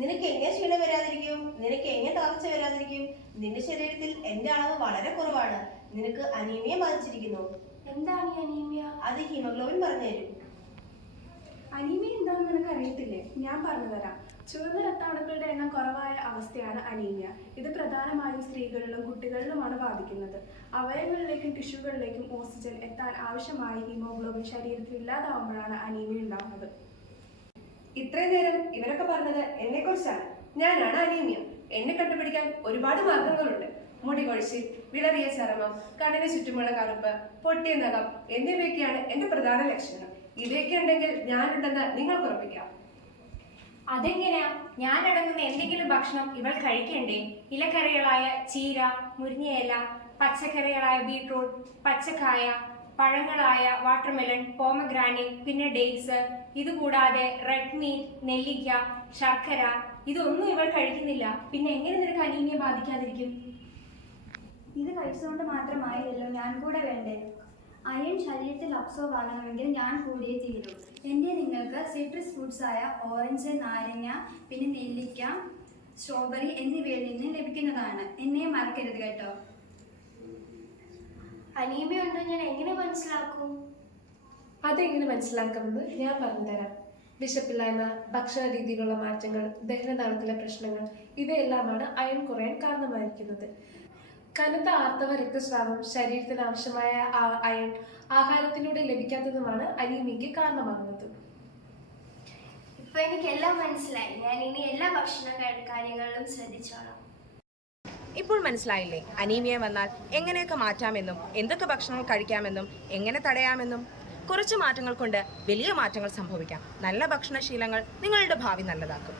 നിനക്ക് എങ്ങനെ ക്ഷീണം വരാതിരിക്കും? നിനക്ക് എങ്ങനെ തളർച്ച വരാതിരിക്കും? നിന്റെ ശരീരത്തിൽ എന്റെ അളവ് വളരെ കുറവാണ്. നിനക്ക് അനീമിയ ബാധിച്ചിരിക്കുന്നു. എന്താണ് ഈ അനീമിയ? അത് ഹീമോഗ്ലോബിൻ പറഞ്ഞുതരും. അനീമിയ എന്താണെന്ന് നിനക്ക് അറിയത്തില്ലേ? ഞാൻ പറഞ്ഞു തരാം. ചുവന്ന രക്താണുക്കളുടെ എണ്ണം കുറവായ അവസ്ഥയാണ് അനീമിയ. ഇത് പ്രധാനമായും സ്ത്രീകളിലും കുട്ടികളിലുമാണ് ബാധിക്കുന്നത്. അവയവങ്ങളിലേക്കും ടിഷ്യൂകളിലേക്കും ഓക്സിജൻ എത്താൻ ആവശ്യമായ ഹീമോഗ്ലോബിൻ ശരീരത്തിൽ ഇല്ലാതാവുമ്പോഴാണ് അനീമിയ ഉണ്ടാകുന്നത്. ഇത്രയും നേരം ഇവരൊക്കെ പറഞ്ഞത് എന്നെ കുറിച്ചാണ്. ഞാനാണ് അനീമിയ. എന്നെ കണ്ടുപിടിക്കാൻ ഒരുപാട് മാർഗങ്ങളുണ്ട്. മുടി കൊഴിച്ചിൽ, വിളറിയ ചർമ്മം, കണ്ണിന് ചുറ്റുമുള്ള കറുപ്പ്, പൊട്ടിയ നഖം എന്നിവയൊക്കെയാണ് എന്റെ പ്രധാന ലക്ഷണങ്ങൾ. ഇവയൊക്കെ ഉണ്ടെങ്കിൽ ഞാനുണ്ടെന്ന് നിങ്ങൾക്ക് ഉറപ്പിക്കാം. അതെങ്ങനെയാ? ഞാനടങ്ങുന്ന എന്തെങ്കിലും ഭക്ഷണം ഇവൾ കഴിക്കണ്ടേ? ഇലക്കറികളായ ചീര, മുരിങ്ങയില, പച്ചക്കറികളായ ബീട്രൂട്ട്, പച്ചക്കായ, പഴങ്ങളായ വാട്ടർമെലൺ, പോമഗ്രാനേറ്റ്, പിന്നെ ഡേറ്റ്സ്, ഇതുകൂടാതെ റെഡ് മീറ്റ്, നെല്ലിക്ക, ശർക്കര, ഇതൊന്നും ഇവൾ കഴിക്കുന്നില്ല. പിന്നെ എങ്ങനെ നിനക്ക് അനീമിയ ബാധിക്കാതിരിക്കും? ഇത് കഴിച്ചുകൊണ്ട് മാത്രമായല്ലോ, ഞാൻ കൂടെ വേണ്ടേ? അയൺ ശരീരത്തിൽ അബ്സോർബ് ആകണമെങ്കിൽ ഞാൻ കൂടിയേ തീരൂ. എൻ്റെ നിങ്ങൾക്ക് സിട്രസ് ഫ്രൂട്ട്സ് ആയ ഓറഞ്ച്, നാരങ്ങ, പിന്നെ നെല്ലിക്ക, സ്ട്രോബെറി എന്നിവയിൽ നിന്ന് ലഭിക്കുന്നതാണ്. എന്നെ മറക്കരുത് കേട്ടോ. അനീമിയ ഉണ്ടോ ഞാൻ എങ്ങനെ മനസ്സിലാക്കും? അതെങ്ങനെ മനസ്സിലാക്കുമെന്ന് ഞാൻ പറഞ്ഞുതരാം. വിശപ്പില്ലായ്മ, ഭക്ഷണ രീതിയിലുള്ള മാറ്റങ്ങൾ, ദഹനനാളത്തിലെ പ്രശ്നങ്ങൾ ഇവയെല്ലാമാണ് അയൺ കുറയാൻ കാരണമായിരിക്കുന്നത്. കനത്ത ആർത്തവ രക്തസ്രാവം, ശരീരത്തിന് ആവശ്യമായ അയൺ ആഹാരത്തിലൂടെ ലഭിക്കാത്തതുമാണ് അനീമിയയ്ക്ക് കാരണമാകുന്നത്. ഇപ്പൊ എനിക്കെല്ലാം മനസ്സിലായി. ഞാൻ ഇനി എല്ലാ ഭക്ഷണ കാര്യങ്ങളിലും ശ്രദ്ധിച്ചോളാം. ഇപ്പോൾ മനസ്സിലായില്ലേ അനീമിയ വന്നാൽ എങ്ങനെയൊക്കെ മാറ്റാമെന്നും എന്തൊക്കെ ഭക്ഷണങ്ങൾ കഴിക്കാമെന്നും എങ്ങനെ തടയാമെന്നും? കുറച്ച് മാറ്റങ്ങൾ കൊണ്ട് വലിയ മാറ്റങ്ങൾ സംഭവിക്കാം. നല്ല ഭക്ഷണശീലങ്ങൾ നിങ്ങളുടെ ഭാവി നല്ലതാക്കും.